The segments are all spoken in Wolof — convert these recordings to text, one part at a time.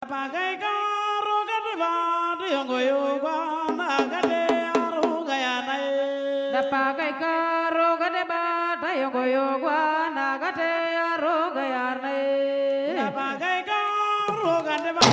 Pakai karo kadeva diongoyo nagade arugayana. Pakai karo kadeva diongoyo nagade arugayana. Pakai karo kadeva.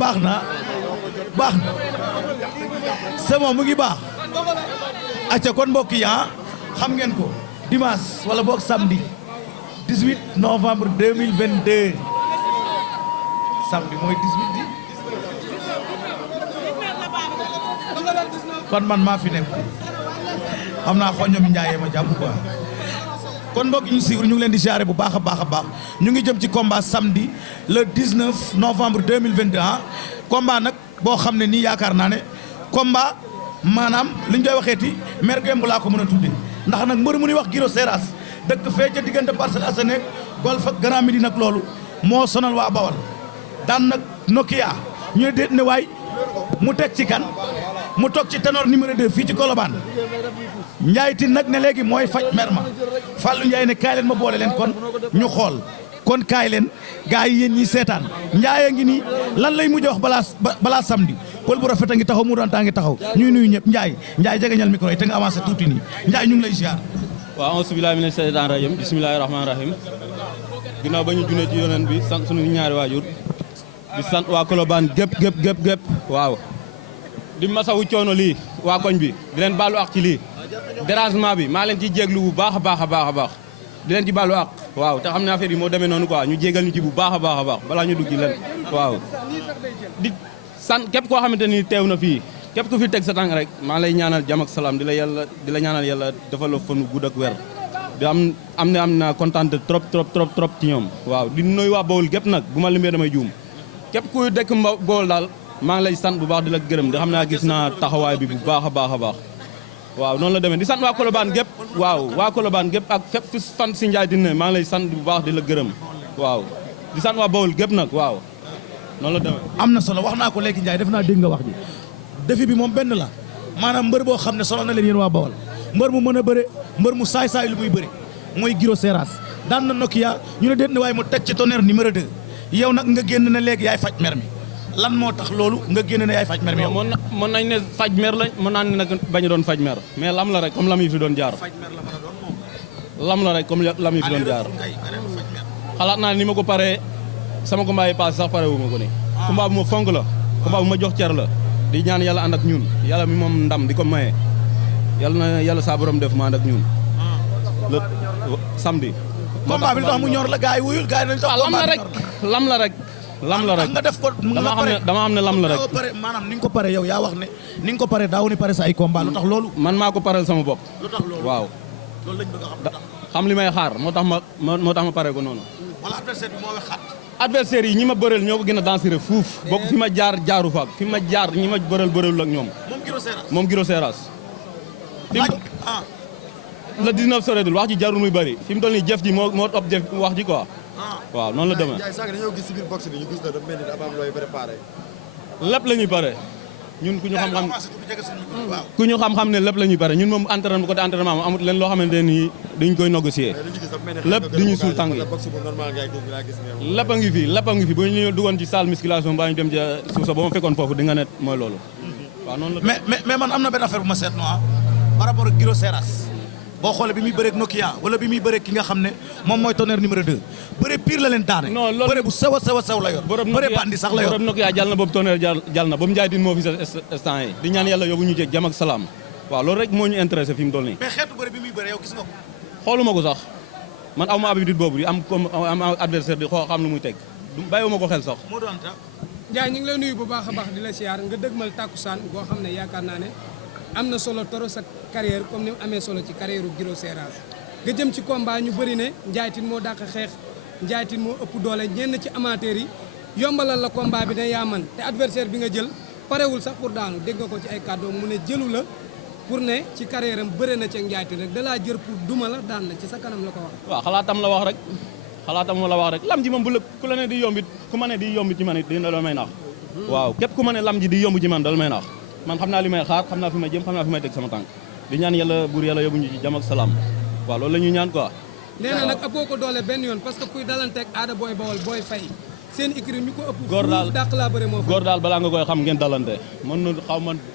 baax na c'est bon mu ngi baax acca kon mbokk yi xam ngeen ko dimanche wala boog samedi 18 novembre 2022 samedi mooy 18 di kon man maa fi nekk xam naa xoñño mi Ndiaye ma jàpp quoi kon mbokk yi ñu suivre ñu ngi leen di jaare bu baax a baax a baax ñu ngi jëm ci combat samedi le 19 novembre 2022 combat nag boo xam ne nii yaakaar naa ne combat maanaam li ñu koy waxeeti mer gemb laa ko mën a tudde ndax nag mbër mu ñuy wax Giro Seras dëkk fee ca diggante Parcelles Assainies Golf ak Grand Médine nag loolu moo sonal waa Bawal daan nag Nokia ñu ne déet ne waay mu teg ci kan mu toog ci ténor numéro 2 fii ci Colobane Ndiaye Tine nag ne léegi mooy faj mer ma Fallou Ndiaye ne kaay leen ma boole leen kon ñu xool kon kaay leen gars yi yéen ñi seetaan Ndiaye ngi nii lan lay mujj wax balaa samedi pël bu rafet a ngi taxaw mu doon taa ngi taxaw ñuy nuyu ñëpp Ndiaye jegeñal micro yi te nga avancé tuuti nii Ndiaye ñu ngi lay ziar. waaw auzu billaahi mina shaytaani rajiim bismillaahi rahmaani rahiim ginnaaw ba ñu junee ci yonent bi sant sunu ñaari waajur di sant waa Colobane gépp waaw di masawu coono lii waa koñ bi di leen baalu ak ci lii dérangement bi maa leen ci jéglu bu baax a baax di leen ci baalu ak waaw te xam ne affaire yi moo demee noonu quoi ñu jégal ñu ci bu baax a baax balaa ñu dugg ci leen waaw di sant képp koo xamante ni teew na fii képp ku fi teg sa tànk rek maa lay ñaanal jàmm ak salaam di la ñaanal yàlla defal la fan gudd ak wér di am na kontaan trop ci ñoom waaw di nuyu waa Bawol gépp nag bu ma limee damay juum képp kuy dëkk Bawol daal maa ngi lay sant bu baax di la gërëm di xam naa gis naa taxawaay bi bu baax a baax waaw noonu la demee di sant waa Colobane gépp waaw waa Colobane gépp ak fépp fi fan si Ndiaye Tine maa ngi lay sant bu baax di la gërëm waaw di sant waa Bawol gépp nag waaw noonu la demee. am na solo wax naa ko léegi Ndiaye def naa dégg nga wax ji défi bi moom benn la maanaam mbër boo xam ne solo na leen yéen waa Bawol mbër mu mën a bëre mbër mu saay lu muy bëre mooy Giro Seras daan na Nokia ñu ne déet ne waaye mu teg ci tonnerre numéro 2 yow nag nga génn ne léegi yaay faj mer mi lan moo tax loolu nga génn ne yaay faj mer mi yow. mën nañ ne faj mer lañ mën naa ne nag bañ a doon faj mer mais lam la rek comme lam yi fi doon jaar lam la rek comme lam yi fi doon jaar xalaat naa ni ma ko paree sama combat yi passé sax pare wu ma ko ni combat bu ma fonk la combat bu ma jox cer la di ñaan yàlla ànd ak ñun yàlla mi moom ndam di ko maye yàlla na yàlla saa borom def ma ànd ak ñun le samedi. combat bi lu tax mu ñor la gars yi wuyul gars yi dañu tax lam la rek nga def ko dama xam ne lam la rek maanaam ni nga ko pare yow yaa wax ne ni nga ko pare daaw ni pare sa ay combat lu tax loolu man maa ko pareel sama bopp lu tax loolu waaw loolu lañ bëgg a xam li may xaar moo tax ma pare ko noonu wala adversaire bi moo waxaat adversaire yi ñi ma bëreel ñoo ko gën a dangereux fuuf bokk fi ma jaaru faak fi ma jaar ñi ma bëreel ak ñoom moom Giro Seras le 19 soreetul wax ji jarul muy bëri fi mu toll nii jëf ji moo ëpp jëf wax ji quoi waaw noonu la demee. dañoo gis ci biir box bi ñu gis na dafa mel ni dafa am looy préparé. lépp la ñuy pare ñun ku ñu xam-xam ne lépp la ñuy pare ñun moom entraînement côté entraînement moom amut leen loo xamante ne nii dañ koy négocier lépp di ñu suul tàng yi lépp a ngi fi bu ñu duggoon ci salle musculation baa ñu dem ja suuf sa ba ma fekkoon foofu di nga ne mooy loolu waaw noonu la. mais man am na benn affaire bu ma seetlu par rapport ak Giro Seras boo xoolee bi muy bëreeg Nokia wala bi muy bëreeg ki nga xam ne moom mooy tonnerre numéro 2 bëre pire la leen daane. non loolu bëre bu sew la yor. bëre bandi sax la yor borom Nokia jàll na boobu tonnerre jàll na boobu Ndiaye Tine moo fi sa instant yi di ñaan yàlla yóbbu ñu ci jàmm ak salaam waaw loolu rek moo ñu intéressé fi mu toll nii. mais xeetu bëre bi muy bëre yow gis nga ko. xooluma ko sax man aw ma habitude boobu di am adversaire di xoo xam lu muy teg bàyyiwuma ko xel sax. moo doon ta Ndiaye ñu ngi lay nuyu bu baax a baax di la siyaar nga dëgmal tàkkusaan boo xam ne yaakaar naa ne am na solo toro sa carrière comme ni mu amee solo ci carrière u Giro Seras nga jëm ci combat ñu bëri ne Ndiaye Tine moo dàq xeex Ndiaye Tine moo ëpp doole ñenn ci amateurs yi yombalal la combat bi ne yaa man te adversaire bi nga jël parewul sax pour daanu dégg nga ko ci ay kàddoom mu ne jëlu la pour ne ci carrière am bëre na ci Ndiaye Tine rek da laa jër pour duma la daan la ci sa kanam la ko wax. waaw xalaatam la wax rek lam ji moom bu la ku la ne di yombit ku ma ne di yomb ci man it dina la may naax waaw képp ku ma ne lam ji di yomb ci man dal may naax man xam naa li may xaar xam naa fi may jëm xam naa fi may teg sama tànk di ñaan yàlla buur yàlla yóbbu ñu ci jàmm ak salaam waaw loolu la ñuy ñaan quoi. nee na nag ëppoo ko doole benn yoon parce que kuy dalanteeg aada booy bawal booy fay seen écurie ñu ko ëpp. góor daal dàq laa bëre moo fa. góor daal balaa nga koy xam ngeen dalante mën na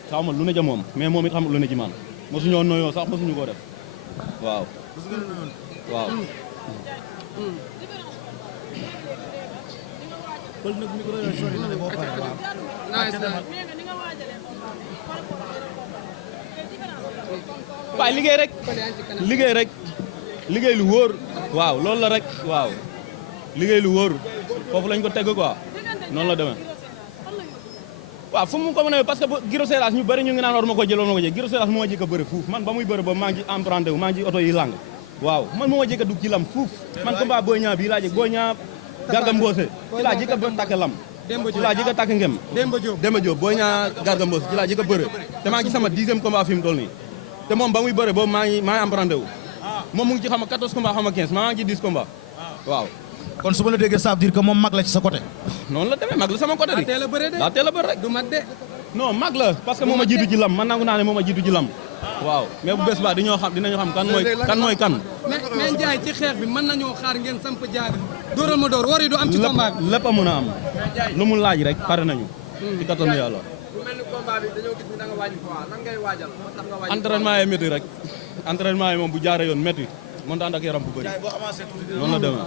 xaw ma lu ne ja moom mais moom it xam lu ne ci man mosuñoo noyoo sax mosuñu koo def waaw. waaw. waaye liggéey rek liggéey lu wóor waaw loolu la rek waaw liggéey lu wóor foofu lañ ko teg quoi noonu la demee waaw fu mu ko mën a parce que Giro Seras ñu bëri ñu ngi naan war ma ko jël Giro Seras moo ma jëkk a bëri fuuf man ba muy bëri ba maa ngi emprunté wu maa ngi oto yi lang waaw man moo ma jëkk a dugg ci lam fuuf man combat Boy Niang bii laa jëkk Boy Niang Garga Mbossé ci laa jëkk a takk lam ci laa jëkk a takk ngem Demba Diop Boy Niang Garga Mbossé ci laa jëkk a bëri te maa ngi sama 10e combat fi mu toll nii te moom ba muy bëri boobu maa ngi emprunté wu moom mu ngi ci xam 14 combat xam 15 maa ngi ci 10 combat waaw kon su ma la déggee ça veut dire que moom mag la ci sa côté. noonu la demee mag la sama côté di daa teel a bëre rek du mag de non mag la parce que moo ma jiitu ci lam man nangu naa ne moo ma jiitu ci lam waaw mais bu bés ba dinañu xam kan mooy kan mais Ndiaye ci xeex bi mën nañoo xaar ngeen samp jaaga dóoral ma door war yi du am ci combat bi lépp a mën a am lu mu laaj rek pare nañu ci kattanu yàlla mel ni combat bi dañoo gis ni da nga wàññi poids lan ngay waajal moo tax nga wàññi entraînement yi métti rek entraînement yi moom bu jaaree yoon métti mën ta ànd ak yaram bu bëri noonu la demee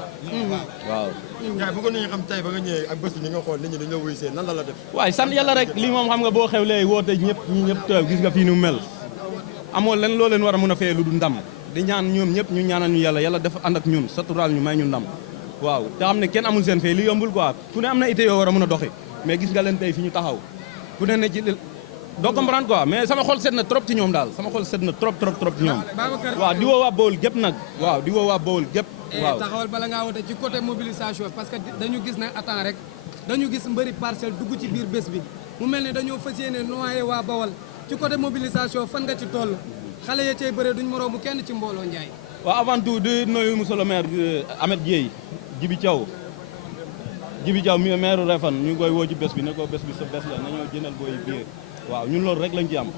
waaw Ndiaye bëggoon nañu xam tey ba nga ñëwee ak bés bi ni nga xool nit ñi dañu la wuy see nan la def waaye sant yàlla rek lii moom xam nga boo xewlee woote ñëpp teew gis nga fii nu mel amoo leen loo leen war a mën a fayee lu du ndam di ñaan ñoom ñëpp ñu ñaanal ñu yàlla def ànd ak ñun saturaal ñu may ñu ndam waaw te xam ne kenn amul seen fay li yombul quoi ku ne am na ité yoo war a mën a doxi mais gis nga leen tey fi ñu taxaw ku ne ne ci doo comprendre quoi mais sama xol set na trop ci ñoom daal sama xol set na trop ci ñoom waaw di woo waa Bawol gépp nag waaw di woo waa Bawol gépp waaw taxawal bala ngaa wote ci côté mobilisation parce que dañu gis ne attends rek dañu gis mbëri parcelle dugg ci biir bés bi mu mel ne dañoo fas yéene noyé waa Bawol ci côté mobilisation fan nga ci toll xale ya cey bëre duñ moroomu kenn ci mbooloo Ndiaye waaw avant tout di nuyu monsieur le maire Ahmed Dieye Jibi Thiaw mi maire Refane ñu ngi koy woo ci bés bi ne ko bés bi sa bés la nañoo jëndal booy billet waaw ñun loolu rek lañ ci am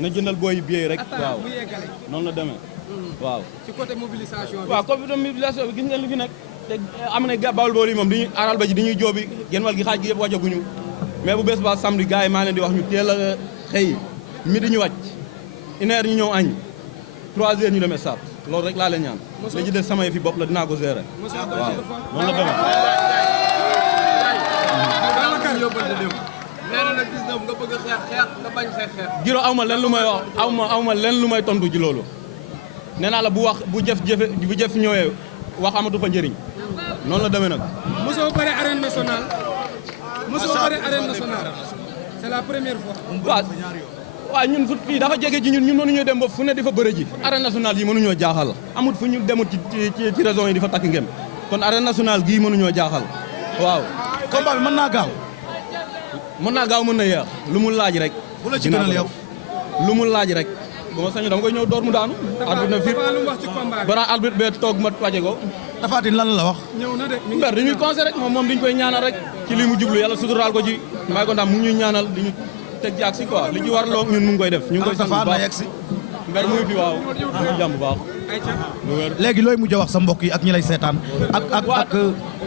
na jëndal booy billet rek waaw noonu la demee waaw ci côté mobilisation bi waaw côté mobilisation bi gis ngeen li fi nekk te am na Bawol Bawol yi moom diñuy aral ba ji dañuy joobi genn wàll gi xaaj gi yëpp wàccaguñu mais bu bés ba samedi gars yi maa leen di wax ñu teel a xëy midi ñu wàcc 1 heure ñu ñëw añ 3 heures ñu demee stade loolu rek laa leen ñaan la ci des sama yëf yi bopp la dinaa ko gérer waaw noonu la demee nee na nag 19 nga bëgg a xeex nga bañ xeex Giro aw ma leen lu may wax aw ma leen lu may tontu ci loolu nee naa la bu jëf ñëwee wax amatu fa njëriñ noonu la demee nag mosoo bëre arène nationale c'est la première fois waaw ñun fut fii dafa jege ci ñun mënuñoo dem ba fu ne di fa bëre ji arène nationale yi mënuñoo jaaxal amut fu ñu demut ci raison yi di fa takk ngem kon arène nationale gii mënuñoo jaaxal waaw combat bi mën naa gaaw mën naa gaaw mën na yeex lu mu laaj rek bu la ci gënal yow lu mu laaj rek bu ma sañu dama koy ñëw door mu daanu arbitre na fiir bara arbitre bee toog ma waje ko Tapha Tine lan la wax ñëw na de mbër dañuy conseil rek moom diñ koy ñaanal rek ci li mu jublu yàlla suturaal ko ci may ko ndam mu ñuy ñaanal diñu teg ci ak si quoi li ci war loo ñun mu ngi koy def ñu ngi koy sant bu baax mbër muy fi waaw ñu jàmm bu baax lu wér léegi looy mujj a wax sa mbokk yi ak ñi lay seetaan ak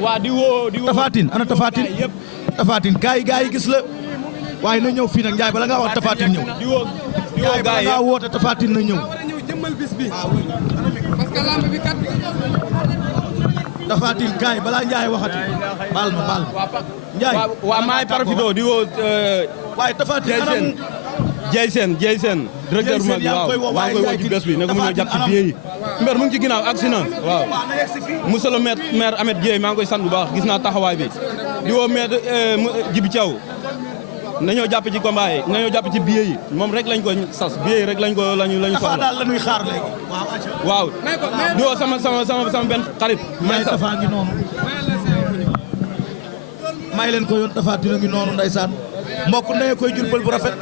waa di woo Tapha Tine ana Tapha Tine yëpp Tapha Tine gaa yi gis la waaye na ñëw fii nag Ndiaye bala ngaa wax Tapha Tine ñëw di woo Ndiaye bala ngaa woote Tapha Tine na ñëw war a ñëw jëmmal bis bi parce que lamb bi kat Tapha Tine kaay balaa Ndiaye waxati baal ma Ndiaye waa maay parafito di woo waaye Tapha Tine anam Ndiaye Sène directeur bu mag bi waaw maa ngi koy woo ci bés bi ne ko mu ñëw jàpp ci biir yi mbër mu ngi ci ginnaaw accident waaw monsieur le maire Ahmed Dieye maa ngi koy sant bu baax gis naa taxawaay bi di woo maire Jibi Thiaw nañoo jàpp ci combat yi nañoo jàpp ci billet yi moom rek lañ ko sas billet yi rek lañu soxla daal la ñuy xaar léegi waaw di woo sama benn xarit may Tapha ngi noonu may leen ko yoon Tapha Tine ngi noonu ndeysaan mbokk ndeye koy jurbal bu rafet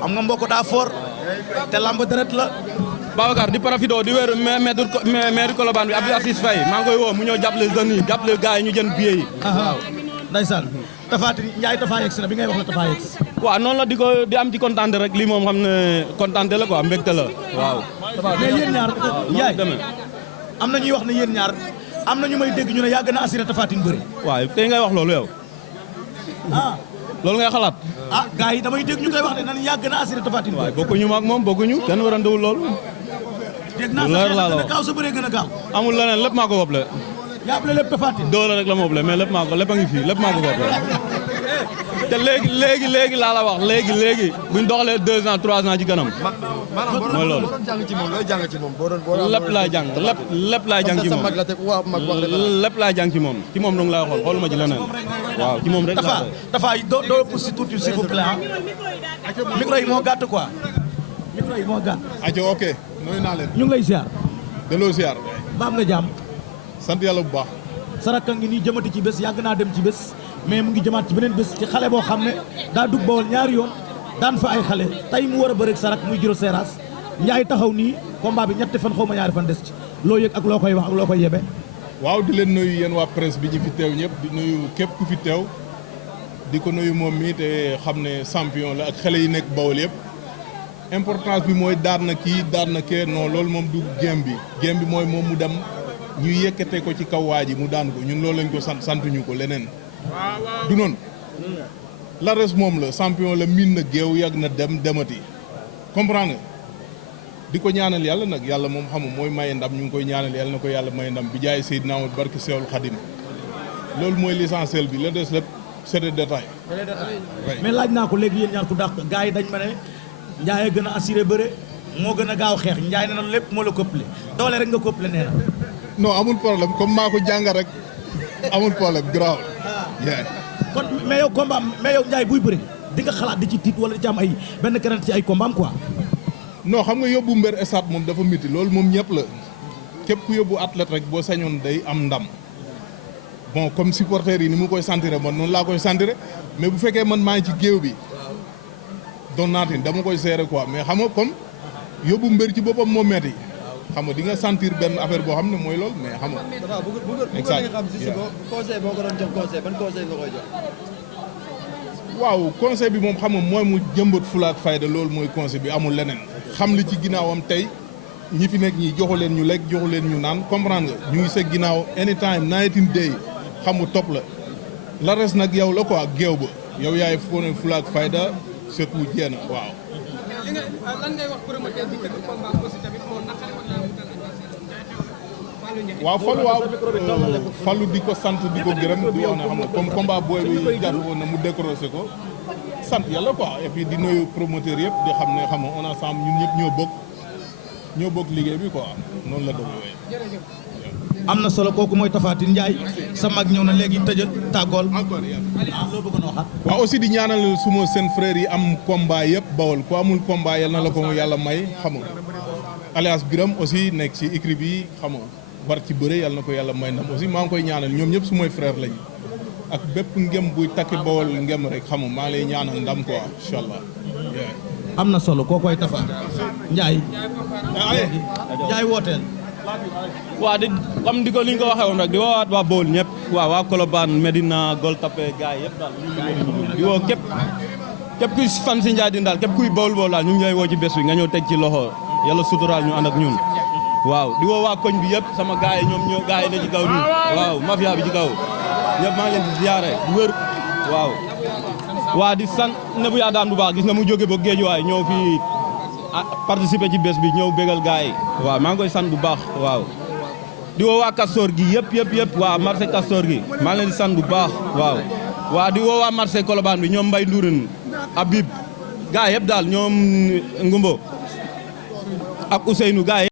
xam nga mbokk daa fort te lamb deret la Babacar di profito di wéeru maire Colobane bi Abdou Assis Faye maa ngi koy woo mu ñëw jàppale jeunes yi jàppale gars yi ñu jënd billet yi waaw ndeysaan Tapha Tine Ndiaye Tapha yegsi na bi ngay wax la Tapha yegsi waaw noonu la di am ci kontaan rek lii moom xam ne kontaan la quoi mbégte la waaw mais yéen ñaar Ndiaye am na ñuy wax ne yéen ñaar am na ñu may dégg ñu ne yàgg na assuré Tapha Tine bëri waaw tey ngay wax loolu yow loolu ngay xalaat gars yi damay dégg ñu koy wax ne nan yàgg na assuré Tapha Tine waaw bokkuñu maag moom bokkuñu kenn warantewul loolu dégg naa sax gën a gaaw sa bëree gën a gaaw amul leneen lépp maa ko woble yaa ëppale lépp Tapha Tine. doole rek la ma ëppale mais lépp maa ko lépp a ngi fii lépp maa ko ko te léegi laa la wax léegi buñ doxalee 2 ans 3 ans ci kanam. mooy loolu boo doon jàng ci moom looy jàng ci moom boo doon lépp laay jàng lépp laay jàng ci moom lépp laay jàng ci moom ci moom dong laay xool xooluma ci leneen waaw ci moom rek laa Tapha doo pousse tuuti s'il vous plaît ah micro yi moo gàtt quoi micro yi moo gàtt. ajo ok nuyu naa leen. ñu ngi lay ziar. delloo ziar. ba am nga jàmm. sant yàlla bu baax. Saraka ngi nii jëmati ci bés yàgg naa dem ci bés mais mu ngi jëmaat ci beneen bés ci xale boo xam ne daa dugg Bawol ñaari yoon daan fa ay xale tey mu war a bëreeg Sarak muy Giro Seras Ndiaye taxaw nii combat bi ñetti fan xaw ma ñaari fan des ci loo yëg ak loo koy wax ak loo koy yebe. waaw di leen nuyu yéen waa presse bi ñu fi teew ñëpp di nuyu képp ku fi teew di ko nuyu moom mi te xam ne champion la ak xale yi nekk Bawol yëpp importance bi mooy daan na kii daan na kee non loolu moom du game bi mooy moom mu dem ñu yëkkate ko ci kaw waa ji mu daan ko ñun loolu lañ ko santuñu ko leneen du noonu la res moom la champion la miin na géew yàgg na demati comprendre nga di ko ñaanal yàlla nag yàlla moom xam mooy maye ndam ñu ngi koy ñaanal yàlla na ko yàlla maye ndam bi jaay Seydina Muhammad barki Seexul Xadim loolu mooy l'essentiel bi la des lépp c'est des détails. mais laaj naa ko léegi yéen ñaar ku dàq gars yi dañ ma ne Ndiaye gën a assuré bëre moo gën a gaaw xeex Ndiaye ne na lépp moo la këppale doole rek nga këppale nee na. non amul problème comme maa ko jàng rek amul problème grave. kon mais yow combat mais yow Ndiaye buy bëri di nga xalaat di ci tiit wala di ci am ay benn crainte ci ay combat am quoi. non xam nga yóbbu mbër esat moom dafa miti loolu moom ñëpp la képp ku yóbbu athlète rek boo sañoon day am ndam bon comme supporters yi ni mu koy sentir man noonu laa koy sentir mais bu fekkee man maa ngi ci géew bi doon naatin dama koy gérer quoi mais xam nga comme yóbbu mbër ci boppam moo metti xam nga di nga sentir benn affaire boo xam ne mooy loolu mais xam nga. exact conseil boo ko doon jox conseil ban conseil nga koy jox. waaw conseil bi moom xam nga mooy mu jëmbat fulaak fayda loolu mooy conseil bi amul leneen xam li ci ginnaawam tey ñi fi nekk ñi joxu leen ñu lekk joxu leen ñu naan comprendre nga ñu ngi sa ginnaaw anytime night and day xam nga topp la res nag yow la quoi ak géew ba yow yaay fone fulaak fayda surtout jéem a waaw. li nga lan ngay wax promoteur bi tëgg combat aussi tamit moo naqare wala mu dal waaw Fallou di ko sant di ko gërëm di wax ne xam nga comme combat booy bi jar woon na mu décroché ko sant yàlla quoi et puis di nuyu promoteur yëpp di xam ne xam nga on ensemble ñun ñëpp ñoo bokk liggéey bi quoi noonu la demee. am na solo kooku mooy Tapha Tine Ndiaye sa mag ñëw na léegi tëjal tàggool. encore loo bëgg a waxaat. waaw aussi di ñaanal suma seen frères yi am combat yëpp Bawol ku amul combat yal na la ko yàlla may xam nga alias Biram aussi nekk ci écrit bi xam nga war ci bëre yàlla na ko yàlla may ndam aussi maa ngi koy ñaanal ñoom ñëpp sumay frère lañu ak bépp ngem buy takki Bawol ngem rek xam nga maa lay ñaanal ndam quoi incha allah. am na solo koo koy Tapha Ndiaye. Ndiaye wooteel. waa di comme di ko li ñu ko waxee woon rek di woowaat waa Bawol ñëpp waaw waa Colobane Medina Gueule Tapée gars yëpp daal di woo képp kuy fan si Ndiaye Tine daal képp kuy Bawol daal ñu ngi lay woo ci bés bi nga ñëw teg ci loxo yàlla suturaal ñu ànd ak ñun waaw di woo waa koñ bi yëpp sama gars yi ñoom gars yi ne ci kaw nii waaw mafia bi ci kaw ñëpp maa ngi leen di ziare di wër waaw waa di sant Nebou yaa daan bu baax gis nga mu jóge ba géej waay ñëw fii participer ci bés bi ñëw bégal gars yi waaw maa ngi koy sant bu baax waaw di woo waa Castor gi yëpp waa marché Castor gi maa ngi leen di sant bu baax waaw waa di woo waa marché Colobane bi ñoom Mbaye Ndourine Habib gars yëpp daal ñoom Ngumbo ak Ousseynou gars